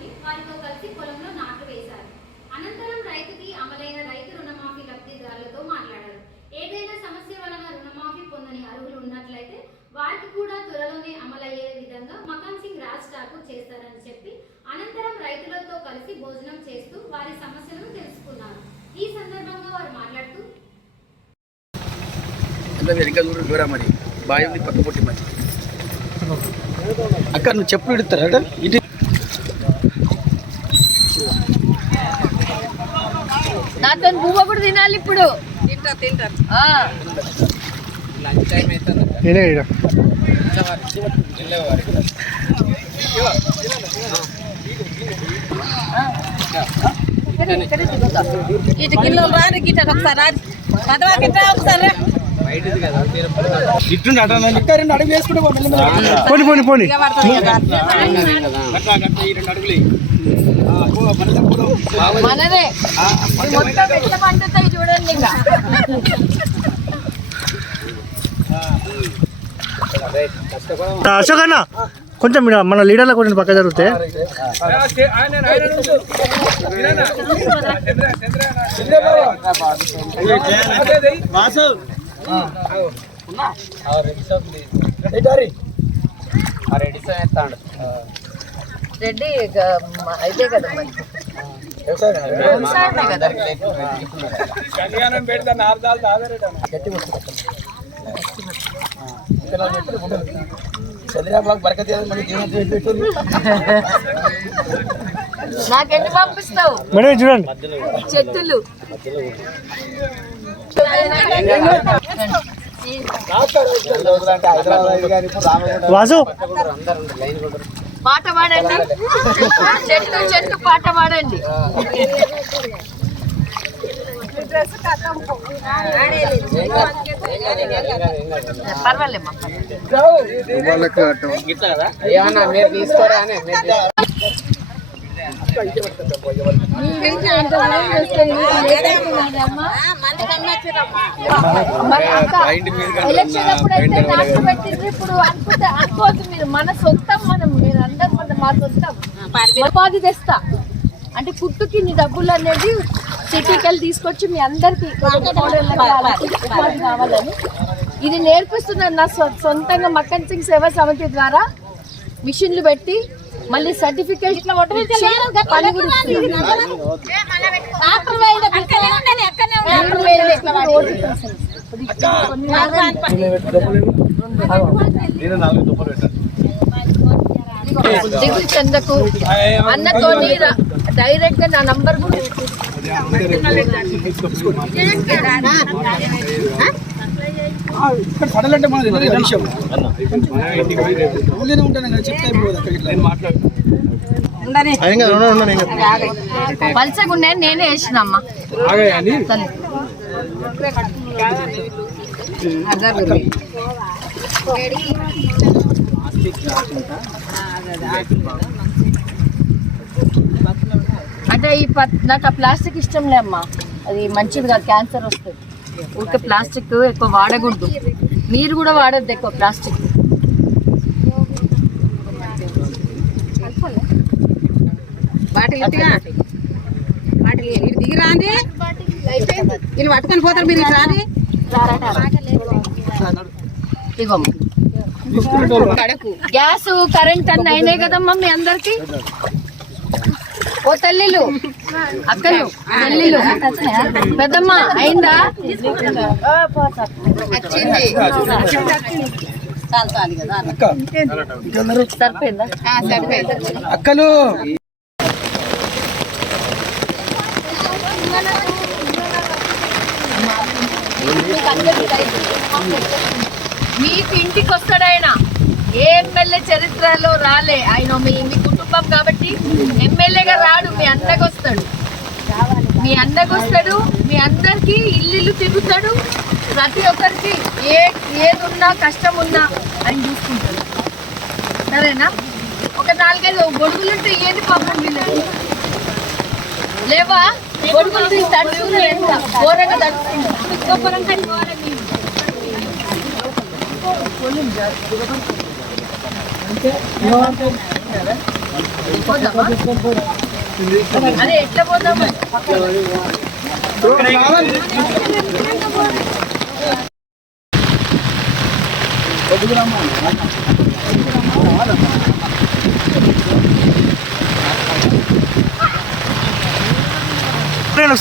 తీసుకొని వారితో కలిసి పొలంలో నాట్లు వేశారు. అనంతరం రైతుకి అమలైన రైతు రుణమాఫీ లబ్ధిదారులతో మాట్లాడారు. ఏదైనా సమస్య వలన రుణమాఫీ పొందని అర్హులు ఉన్నట్లయితే వారికి కూడా త్వరలోనే అమలయ్యే విధంగా మకాన్ సింగ్ రాజ్ ఠాకూర్ చేస్తారని చెప్పి అనంతరం రైతులతో కలిసి భోజనం చేస్తూ వారి సమస్యలను తెలుసుకున్నారు. ఈ సందర్భంగా వారు మాట్లాడుతూ అక్కడ నువ్వు చెప్పు ఇడతారా ఇటు నాతో బువ్వ కూడా తినాలి ఇప్పుడు. తింటారు లంచ్ టైం అవుతుంది. ఇటు కిలో రాని గిట్ట ఒకసారి పదవా గిట్ట ఒకసారి అడుగు వేసుకుంటే పోనీ పోనీ పోనీ మనదే మొత్తం ఎట్లా పండుతాయి చూడండి. ఇంకా అశోక్ అన్న కొంచెం మన లీడర్లో కొంచెం పక్క జరిగితే రెడ్డి అయితే కదా మరి నాకెన్ని పంపిస్తావు మేడం చూడండి చెట్టులు వాసు పాట పాడండి. చెట్టు చెట్టు పాట పాడండి. పర్వాలేమ్మా ఎలక్షన్ అప్పుడు అయితే నాకు పెట్టింది. ఇప్పుడు అనుకోవద్దు మీరు, మన సొంతం మనం, మీరు అందరు మా సొంతం. ఉపాధి తెస్తా అంటే కుట్టుకి నీ డబ్బులు అనేది సిటీకి వెళ్ళి తీసుకొచ్చి మీ అందరికి ఉపాధి కావాలని ఇది నేర్పిస్తున్నాను. నా సొంతంగా మక్కన్ సింగ్ సేవా సమితి ద్వారా మిషన్లు పెట్టి మళ్ళీ సర్టిఫికేట్ దిగులు చెందకు అన్నతో డైరెక్ట్ గా నా నంబర్ కూడా పడాలంటే మన విషయం ఉంటాను చెప్తా పల్సగుండే నేనే వేసినమ్మా. అంటే ఈ నాకు ఆ ప్లాస్టిక్ ఇష్టంలే అమ్మా, అది మంచిది కాదు, క్యాన్సర్ వస్తుంది. ఊరికే ప్లాస్టిక్ ఎక్కువ వాడకూడదు. మీరు కూడా వాడద్దు ఎక్కువ ప్లాస్టిక్. బాటిల్ దిగిరాండి, వీళ్ళు పట్టుకొని పోతారు. మీరు రాని గ్యాస్ కరెంట్ అన్నీ అయినాయి కదమ్మా మీ అందరికి. ఓ తల్లిలు అక్కలు తల్లిలు పెద్దమ్మ అయిందా? సరిపోయిందా? అక్కలు మీకు ఇంటికి వస్తాడు ఆయన. ఏ ఎమ్మెల్యే చరిత్రలో రాలే ఆయన. మీ కుటుంబం కాబట్టి ఎమ్మెల్యేగా రాడు, మీ అన్నకు వస్తాడు. మీ అన్నకు వస్తాడు, మీ అందరికి ఇల్లు తిరుగుతాడు. ప్రతి ఒక్కరికి ఏదున్నా కష్టం ఉన్నా ఆయన చూసుకుంటాడు. సరేనా? ఒక 4-5 గొడుగులుంటే ఏంటి పాపం వీళ్ళు లేవా? గొడుగులు తడుచుకున్నారు, ఎంత ఘోరంగా తడుచుకున్నారు. పోదామా? అరే ఎట్లా పోదామా?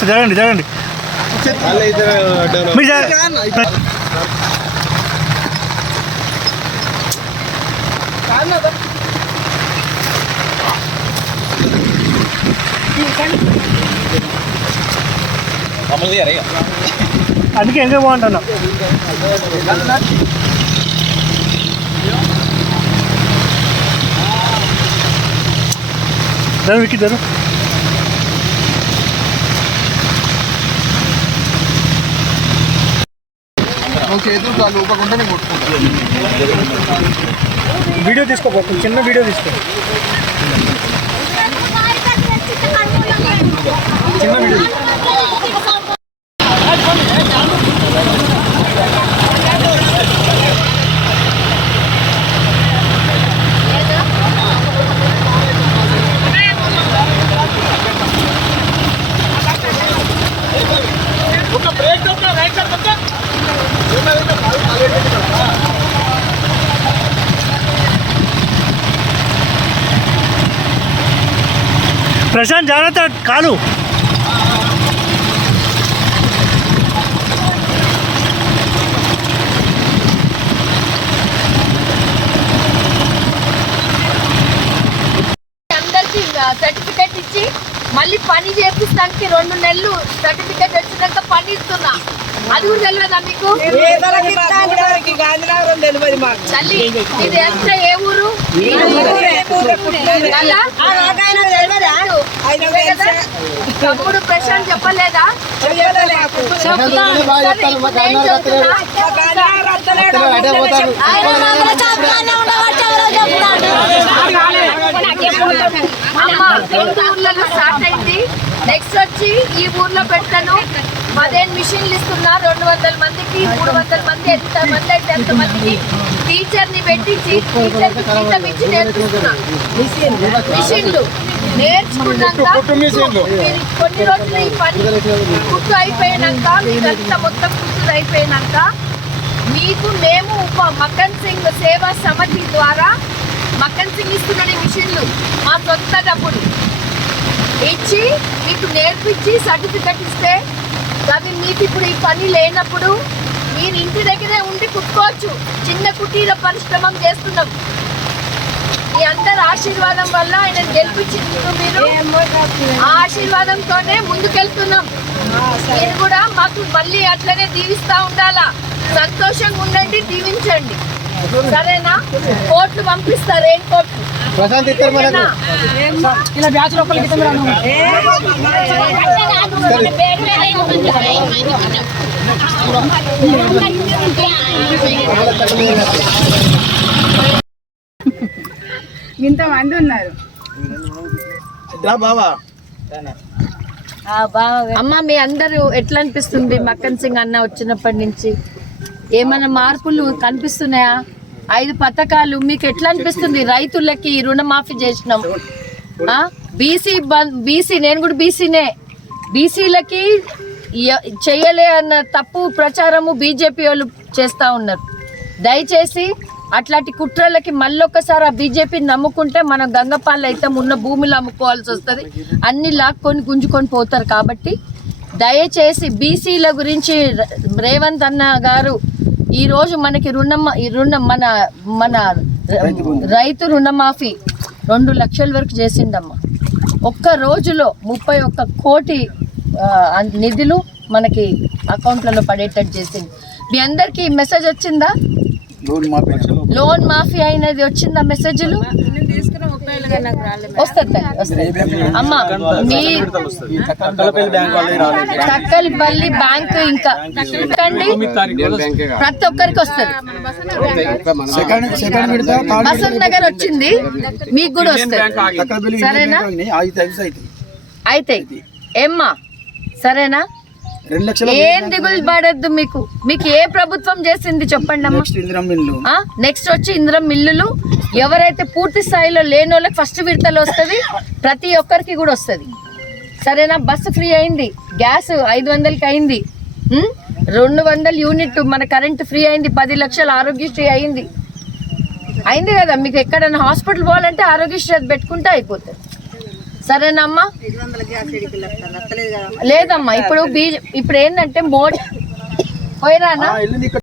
జరగండి జరగండి మీరు అందుకే ఎంగే బాగుంటున్నా విక్కిద్దరు వీడియో తీసుకో చిన్న వీడియో తీసుకో చిన్న వీడియో ప్రశాంత్ జాగ్రత్త కాలు అందరికి సర్టిఫికేట్ ఇచ్చి మళ్ళీ పని చేపిస్తానికి 2 నెలలు సర్టిఫికేట్ వచ్చినాక పని ఇస్తున్నా. అది కూడా తెలియదా మీకు? తల్లి ఇది ఎంత ఏ ఊరు? తమ్ముడు ప్రశాంత్ చెప్పలేదా? అమ్మ 2 ఊర్లలో స్టార్ట్ అయింది. నెక్స్ట్ వచ్చి ఈ ఊర్లో పెట్టాను 15 మిషన్లు ఇస్తున్నా. 200 మందికి 300 మంది ఎంతమంది అయితే అంతమందికి టీచర్ని పెట్టి టీచర్కి జీతం ఇచ్చి నేర్పిస్తున్నా. మిషన్లు నేర్చుకున్నాక కొన్ని రోజులు ఈ పని కుట్టు అయిపోయినాక మీకంతా మొత్తం కుట్టు అయిపోయినాక మీకు మేము మక్కన్ సింగ్ సేవా సమితి ద్వారా మక్కన్ సింగ్ ఇస్తున్న మిషన్లు మా సొంత డబ్బులు ఇచ్చి మీకు నేర్పించి సర్టిఫికెట్ ఇస్తే అవి మీకు ఇప్పుడు ఈ పని లేనప్పుడు మీరు ఇంటి దగ్గరే ఉండి కుట్టుకోవచ్చు. చిన్న కుటీర పరిశ్రమ చేస్తున్నాం. మీ అందరి ఆశీర్వాదం వల్ల ఆయన గెలిపించింది. మీరు ఆ ఆశీర్వాదంతోనే ముందుకెళ్తున్నాం. మీరు కూడా మాకు మళ్ళీ అట్లనే దీవిస్తా ఉండాలా. సంతోషంగా ఉండండి, దీవించండి, సరేనా? కోట్లు పంపిస్తారు. ఏం కోట్లు? ఇలా బ్యాచ్ లోపలికి ఇంతమంది ఉన్నారు. అమ్మ మీ అందరూ ఎట్లా అనిపిస్తుంది? మక్కన్ సింగ్ అన్న వచ్చినప్పటి నుంచి ఏమైనా మార్పులు కనిపిస్తున్నాయా? 5 పథకాలు మీకు ఎట్లా అనిపిస్తుంది? రైతులకి రుణమాఫీ చేసినాం. బీసీ నేను కూడా బీసీనే. బీసీలకి చెయ్యలే అన్న తప్పు ప్రచారము బీజేపీ వాళ్ళు చేస్తూ ఉన్నారు. దయచేసి అట్లాంటి కుట్రలకి మళ్ళొక్కసారి ఆ బీజేపీని నమ్ముకుంటే మనం గంగపాలు అయితే ఉన్న భూములు అమ్ముకోవాల్సి వస్తుంది. అన్ని లాక్కొని గుంజుకొని పోతారు. కాబట్టి దయచేసి బీసీల గురించి రేవంత్ అన్న గారు ఈరోజు మనకి మన రైతు రుణమాఫీ 2 లక్షల వరకు చేసిండమ్మా. ఒక్క రోజులో 31 కోటి నిధులు మనకి అకౌంట్లలో పడేటట్టు చేసింది. మీ అందరికీ మెసేజ్ వచ్చిందా? లోన్ మాఫీ అయినది వచ్చిందా? మెసేజ్లు వస్తుంది. అమ్మ మీ తక్కలపల్లి బ్యాంకు ఇంకా ప్రతి ఒక్కరికి వస్తుంది. బసంత్ నగర్ వచ్చింది, మీకు కూడా వస్తుంది. సరేనా? అయితే ఏమ్మా సరేనా? 2 లక్షల ఏం దిగులు పడద్దు. మీకు ఏ ప్రభుత్వం చేసింది చెప్పండి అమ్మా. Next Indira mill. నెక్స్ట్ వచ్చి ఇందిరా మిల్లులు. ఎవరైతే పూర్తి స్థాయిలో లేని వాళ్ళకి ఫస్ట్ విడతలు వస్తుంది, ప్రతి ఒక్కరికి కూడా వస్తుంది. సరేనా? బస్సు ఫ్రీ అయింది, గ్యాస్ 500కి అయింది, 200 యూనిట్ మన కరెంట్ ఫ్రీ అయింది, 10 లక్షల ఆరోగ్యశ్రీ అయింది కదా. మీకు ఎక్కడైనా హాస్పిటల్ పోవాలంటే ఆరోగ్యశ్రీ అది పెట్టుకుంటే అయిపోతుంది. సరేనమ్మా? లేదమ్మా, ఇప్పుడు ఏంటంటే మోడీ పోయిరానా